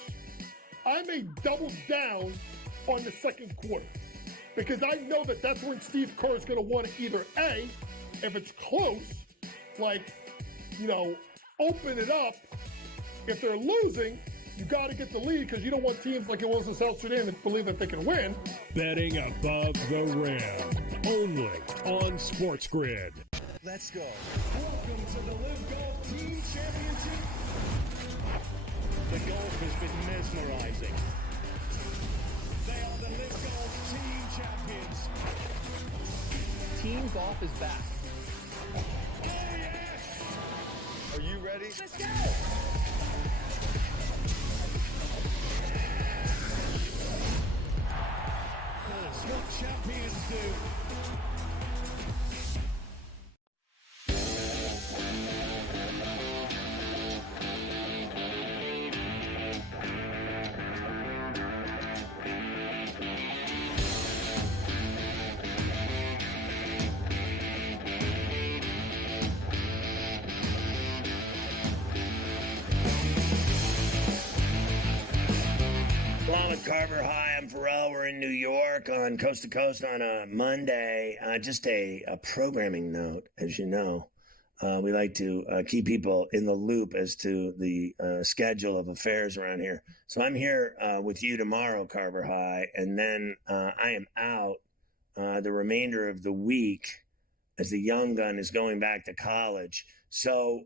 I may double down on the second quarter because I know that that's when Steve Kerr is going to want to either A, if it's close, open it up. If they're losing, you got to get the lead because you don't want teams like it was in South Sudan to believe that they can win. Betting above the rim, only on SportsGrid. Let's go. Welcome to the Live Golf Team Championship. The golf has been mesmerizing. They are the Live Golf Team Champions. Team golf is back. Oh, yes! Are you ready? Let's go! That's what champions do. Along with Carver, hi, I'm Ferrall. We're in New York on Coast to Coast on a Monday. Just a programming note, as you know. We like to keep people in the loop as to the schedule of affairs around here. So I'm here with you tomorrow, Carver High, and then I am out the remainder of the week as the young gun is going back to college. So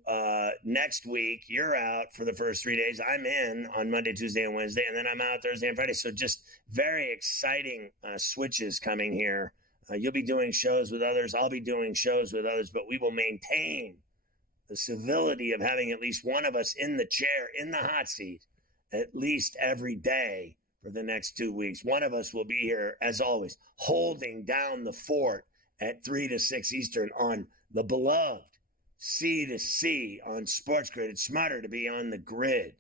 next week, you're out for the first 3 days. I'm in on Monday, Tuesday, and Wednesday, and then I'm out Thursday and Friday. So just very exciting switches coming here. You'll be doing shows with others. I'll be doing shows with others, but we will maintain the civility of having at least one of us in the chair, in the hot seat, at least every day for the next 2 weeks. One of us will be here, as always, holding down the fort at 3 to 6 Eastern on the beloved C to C on SportsGrid. It's smarter to be on the grid.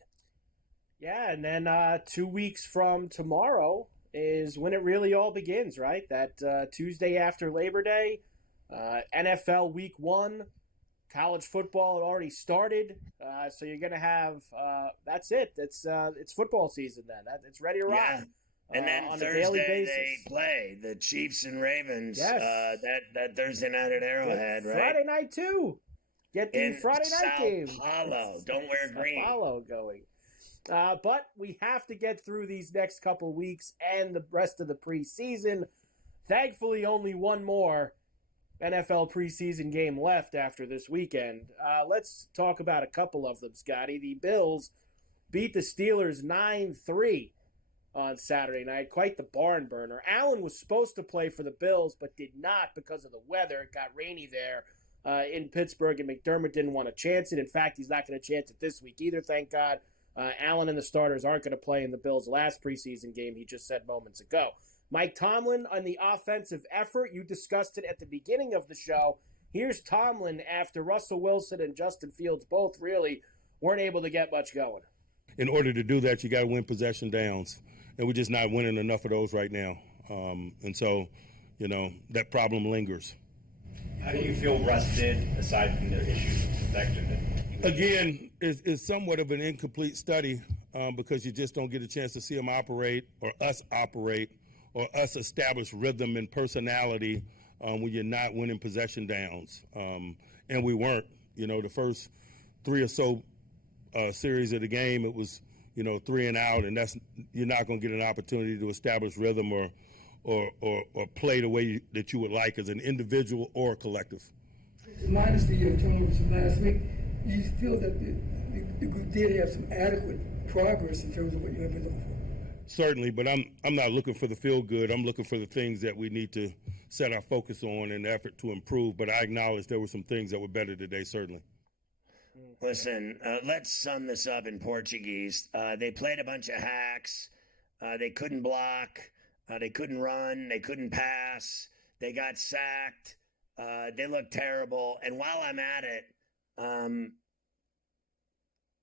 Yeah, and then 2 weeks from tomorrow is when it really all begins, right? That Tuesday after Labor Day, NFL Week 1, college football had already started, so you're going to have that's it. It's football season then. It's ready to rock. Yeah. And then on Thursday a daily basis. they play the Chiefs and Ravens. Yes. That Thursday night at Arrowhead, right? Friday night too. Get the In Friday night Sao game. Paulo. Don't wear green. Sao Paulo going. But we have to get through these next couple weeks and the rest of the preseason. Thankfully, only one more NFL preseason game left after this weekend. Let's talk about a couple of them, Scotty. The Bills beat the Steelers 9-3 on Saturday night. Quite the barn burner. Allen was supposed to play for the Bills, but did not because of the weather. It got rainy there in Pittsburgh, and McDermott didn't want to chance it. In fact, he's not going to chance it this week either, thank God. Allen and the starters aren't going to play in the Bills' last preseason game, he just said moments ago. Mike Tomlin on the offensive effort. You discussed it at the beginning of the show. Here's Tomlin after Russell Wilson and Justin Fields both really weren't able to get much going. In order to do that, you got to win possession downs, and we're just not winning enough of those right now. And so, that problem lingers. How do you feel Russ did, aside from the issues with protection? Again, it's somewhat of an incomplete study because you just don't get a chance to see him operate or us establish rhythm and personality when you're not winning possession downs. And we weren't. The first three or so series of the game, it was, 3 and out, and you're not going to get an opportunity to establish rhythm or play the way that you would like as an individual or a collective. Minus the turnovers from last week, you feel that the group did have some adequate progress in terms of what you have been looking for? Certainly, but I'm not looking for the feel good. I'm looking for the things that we need to set our focus on in the effort to improve. But I acknowledge there were some things that were better today, certainly. Listen, let's sum this up in Portuguese. They played a bunch of hacks. They couldn't block. They couldn't run. They couldn't pass. They got sacked. They looked terrible. And while I'm at it,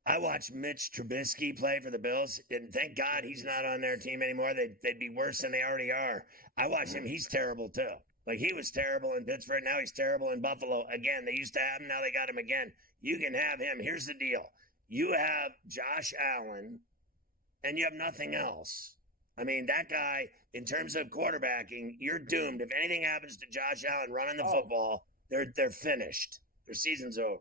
I watched Mitch Trubisky play for the Bills, and thank God he's not on their team anymore. They'd be worse than they already are. I watched him. He's terrible, too. Like, he was terrible in Pittsburgh. Now he's terrible in Buffalo. Again, they used to have him. Now they got him again. You can have him. Here's the deal. You have Josh Allen, and you have nothing else. I mean, that guy, in terms of quarterbacking, you're doomed. If anything happens to Josh Allen running the football, they're finished. Their season's over.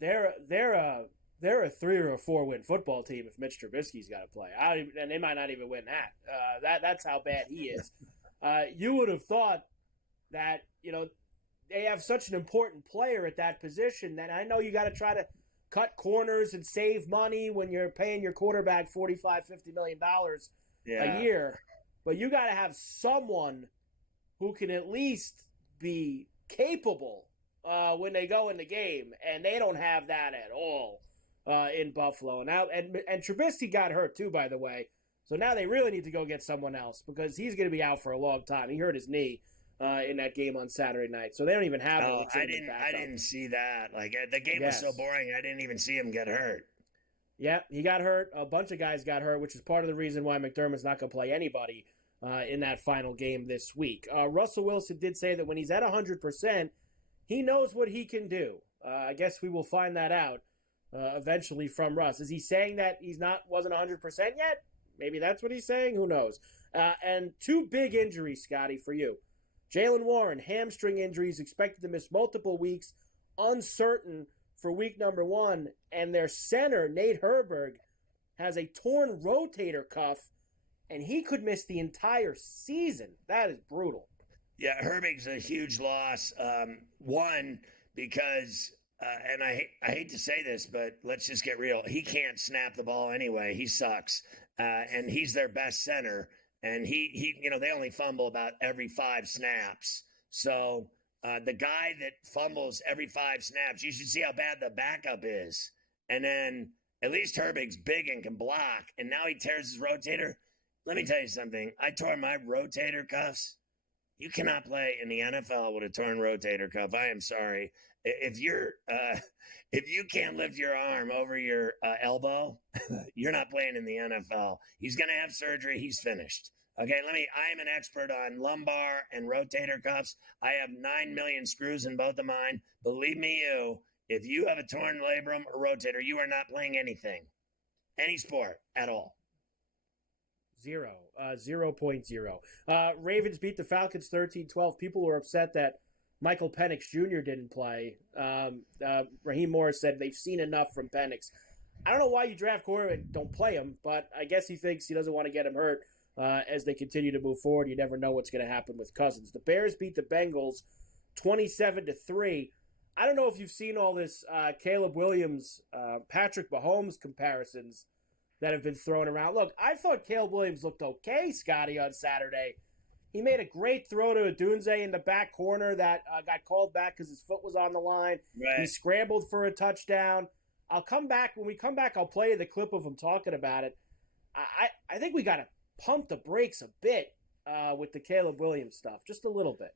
They're a 3 or a 4 win football team if Mitch Trubisky's got to play. And they might not even win that. That's how bad he is. You would have thought that, they have such an important player at that position that I know you got to try to cut corners and save money when you're paying your quarterback $45-50 million a year. But you got to have someone who can at least be capable when they go in the game, and they don't have that at all in Buffalo. Now, and Trubisky got hurt too, by the way. So now they really need to go get someone else because he's going to be out for a long time. He hurt his knee in that game on Saturday night, so they don't even have. I didn't see that. Like the game was so boring, I didn't even see him get hurt. Yeah, he got hurt. A bunch of guys got hurt, which is part of the reason why McDermott's not going to play anybody in that final game this week. Russell Wilson did say that when he's at 100%, he knows what he can do. I guess we will find that out eventually from Russ. Is he saying that wasn't 100% yet? Maybe that's what he's saying. Who knows? And 2 big injuries, Scotty, for you. Jaylen Warren, hamstring injuries, expected to miss multiple weeks, uncertain for week number 1. And their center, Nate Herberg, has a torn rotator cuff, and he could miss the entire season. That is brutal. Yeah, Herberg's a huge loss. One, because, and I hate to say this, but let's just get real. He can't snap the ball anyway. He sucks. And he's their best center. And he they only fumble about every 5 snaps. So the guy that fumbles every 5 snaps, you should see how bad the backup is. And then at least Herberg's big and can block. And now he tears his rotator. Let me tell you something. I tore my rotator cuffs. You cannot play in the NFL with a torn rotator cuff. I am sorry. If you can't lift your arm over your elbow, you're not playing in the NFL. He's going to have surgery. He's finished. Okay, I am an expert on lumbar and rotator cuffs. I have 9 million screws in both of mine. Believe me, if you have a torn labrum or rotator, you are not playing anything, any sport at all. 0.0. Ravens beat the Falcons 13-12. People were upset that Michael Penix Jr. didn't play. Raheem Morris said they've seen enough from Penix. I don't know why you draft quarterback and don't play him, but I guess he thinks he doesn't want to get him hurt as they continue to move forward. You never know what's going to happen with Cousins. The Bears beat the Bengals 27-3. I don't know if you've seen all this Caleb Williams, Patrick Mahomes comparisons that have been thrown around. Look, I thought Caleb Williams looked okay, Scotty, on Saturday. He made a great throw to Adunze in the back corner that got called back because his foot was on the line. Right. He scrambled for a touchdown. I'll come back. When we come back, I'll play the clip of him talking about it. I think we got to pump the brakes a bit with the Caleb Williams stuff, just a little bit.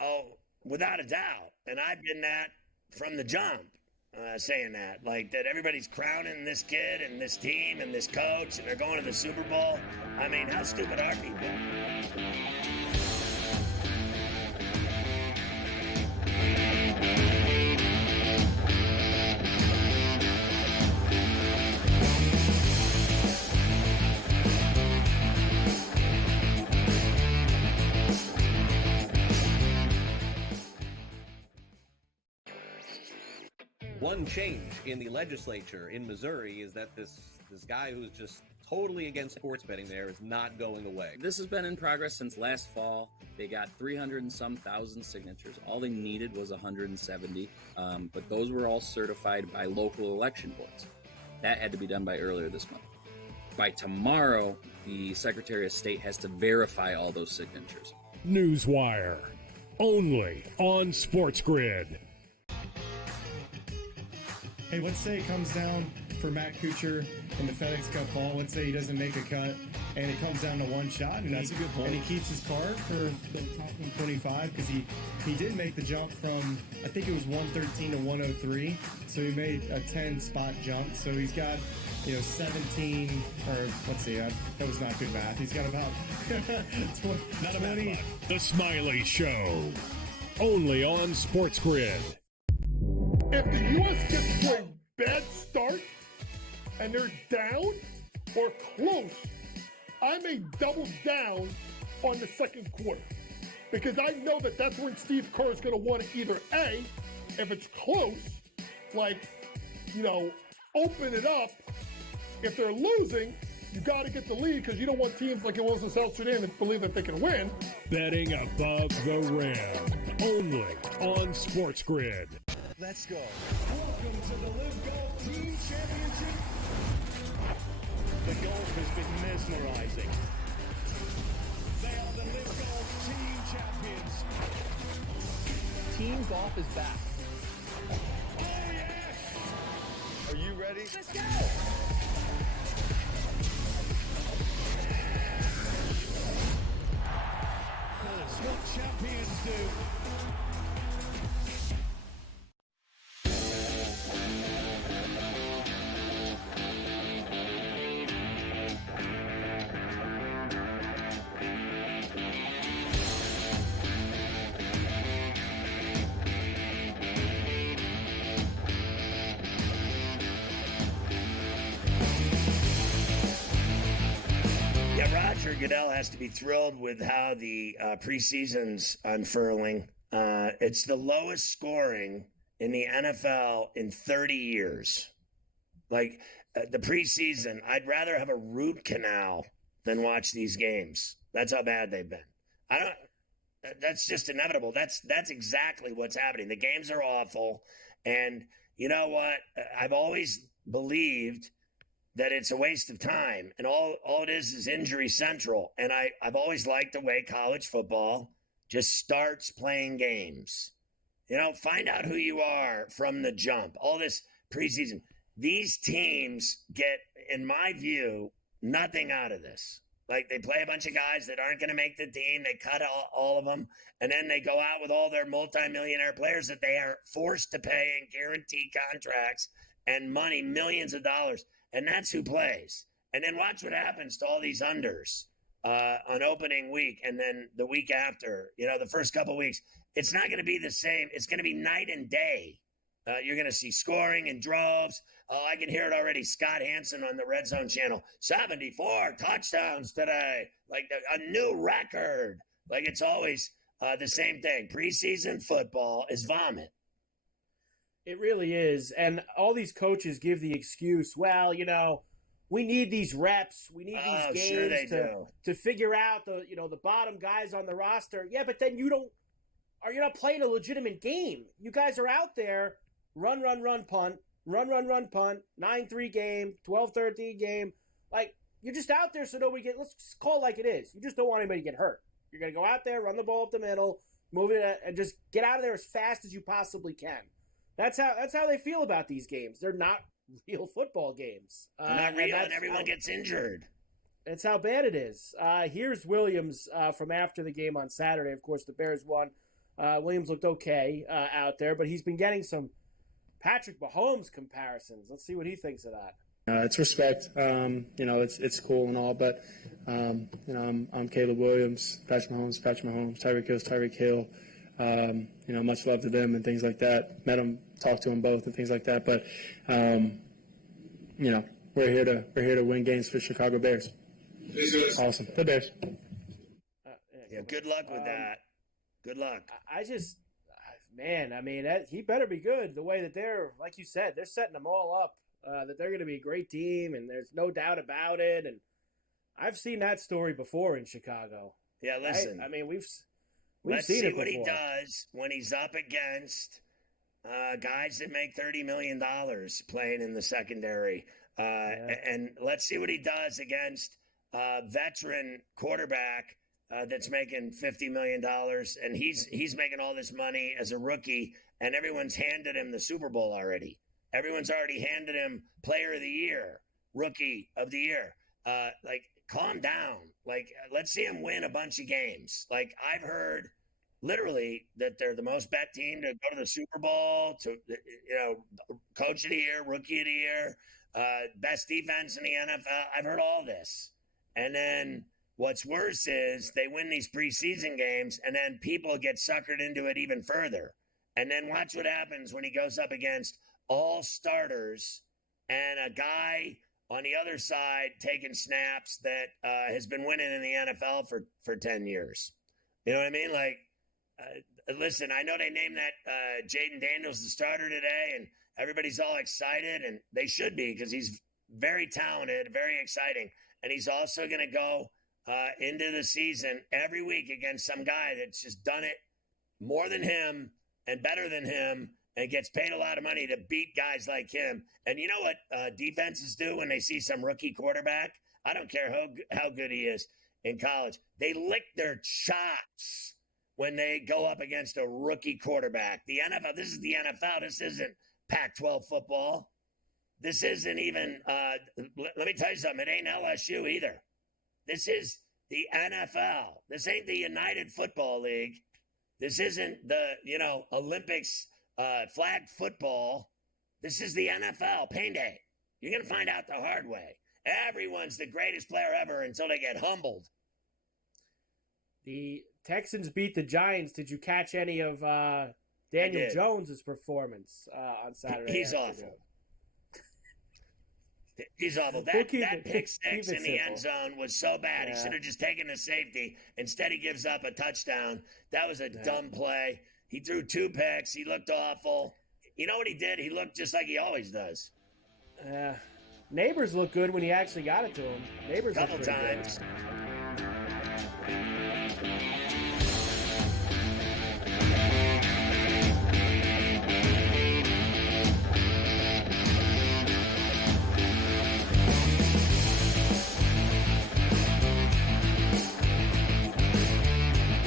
Oh, without a doubt. And I've been that from the jump. Saying that, like that everybody's crowning this kid and this team and this coach and they're going to the Super Bowl. I mean, how stupid are people? One change in the legislature in Missouri is that this guy who's just totally against sports betting there is not going away. This has been in progress since last fall. They got 300 and some thousand signatures. All they needed was 170, but those were all certified by local election boards. That had to be done by earlier this month. By tomorrow, the Secretary of State has to verify all those signatures. Newswire, only on SportsGrid. Hey, let's say it comes down for Matt Kuchar in the FedEx Cup ball. Let's say he doesn't make a cut, and it comes down to one shot. And That's a good point. And he keeps his card for the top 125 because he did make the jump from, I think it was 113 to 103. So he made a 10-spot jump. So he's got, 17, or let's see, that was not good math. He's got about 20. The Smiley Show, only on SportsGrid. If the U.S. gets to a bad start and they're down or close, I may double down on the second quarter because I know that that's when Steve Kerr is going to want to either A, if it's close, open it up. If they're losing, you got to get the lead because you don't want teams like it was in South Sudan to believe that they can win. Betting above the rim, only on SportsGrid. Let's go. Welcome to the Live Golf Team Championship. The golf has been mesmerizing. They are the Live Golf Team Champions. Team golf is back. Oh, yes! Are you ready? Let's go. That's what champions do. Roger Goodell has to be thrilled with how the preseason's unfurling. It's the lowest scoring in the NFL in 30 years. The preseason, I'd rather have a root canal than watch these games. That's how bad they've been. That's just inevitable. That's exactly what's happening. The games are awful. And you know what? I've always believed that it's a waste of time, and all it is injury central. And I've always liked the way college football just starts playing games. Find out who you are from the jump. All this preseason. These teams get, in my view, nothing out of this. Like, they play a bunch of guys that aren't going to make the team. They cut all of them. And then they go out with all their multimillionaire players that they are forced to pay and guarantee contracts and money, millions of dollars. And that's who plays. And then watch what happens to all these unders on opening week and then the week after, the first couple weeks. It's not going to be the same. It's going to be night and day. You're going to see scoring in droves. Oh, I can hear it already. Scott Hansen on the Red Zone channel. 74 touchdowns today. Like a new record. Like, it's always the same thing. Preseason football is vomit. It really is. And all these coaches give the excuse, well, we need these reps. We need these games to figure out the bottom guys on the roster. Yeah, but then you're not playing a legitimate game. You guys are out there, run, punt, run, punt, 9-3 game, 12-13 game. Like, you're just out there so nobody let's just call it like it is. You just don't want anybody to get hurt. You're going to go out there, run the ball up the middle, move it, and just get out of there as fast as you possibly can. That's how they feel about these games. They're not real football games. Not real, and everyone gets injured. That's how bad it is. Here's Williams from after the game on Saturday. Of course, the Bears won. Williams looked okay out there, but he's been getting some Patrick Mahomes comparisons. Let's see what he thinks of that. It's respect. It's cool and all, but I'm Caleb Williams, Patrick Mahomes, Tyreek Hill's Tyreek Hill. Much love to them and things like that. Met them, talked to them both and things like that. But we're here to win games for Chicago Bears. Awesome, the Bears. Yeah, good luck with that. Good luck. He better be good. The way that they're, like you said, they're setting them all up. That they're going to be a great team, and there's no doubt about it. And I've seen that story before in Chicago. Yeah, listen. Let's see what he does when he's up against guys that make $30 million playing in the secondary. And let's see what he does against a veteran quarterback that's making $50 million. And he's making all this money as a rookie, and everyone's handed him the Super Bowl already. Everyone's already handed him Player of the Year, Rookie of the Year. Calm down. Let's see him win a bunch of games. I've heard literally that they're the most bet team to go to the Super Bowl, to, Coach of the Year, Rookie of the Year, best defense in the NFL. I've heard all this. And then what's worse is they win these preseason games, and then people get suckered into it even further. And then watch what happens when he goes up against all starters and a guy on the other side taking snaps that has been winning in the NFL for 10 years. You know what I mean? Listen, I know they named that Jaden Daniels the starter today, and everybody's all excited, and they should be because he's very talented, very exciting. And he's also going to go into the season every week against some guy that's just done it more than him and better than him and gets paid a lot of money to beat guys like him. And you know what defenses do when they see some rookie quarterback? I don't care how good he is in college. They lick their chops when they go up against a rookie quarterback. The NFL, this is the NFL. This isn't Pac-12 football. This isn't even, let me tell you something, it ain't LSU either. This is the NFL. This ain't the United Football League. This isn't the, Olympics flag football. This is the NFL. Pain day. You're going to find out the hard way. Everyone's the greatest player ever until they get humbled. The Texans beat the Giants. Did you catch any of Daniel Jones's performance on Saturday? He's awful. He's awful. That pick six in the end zone was so bad. He should have just taken the safety. Instead, he gives up a touchdown. That was a dumb play. He threw 2 picks. He looked awful. You know what he did? He looked just like he always does. Neighbors looked good when he actually got it to him. Neighbors a couple looked times. Good.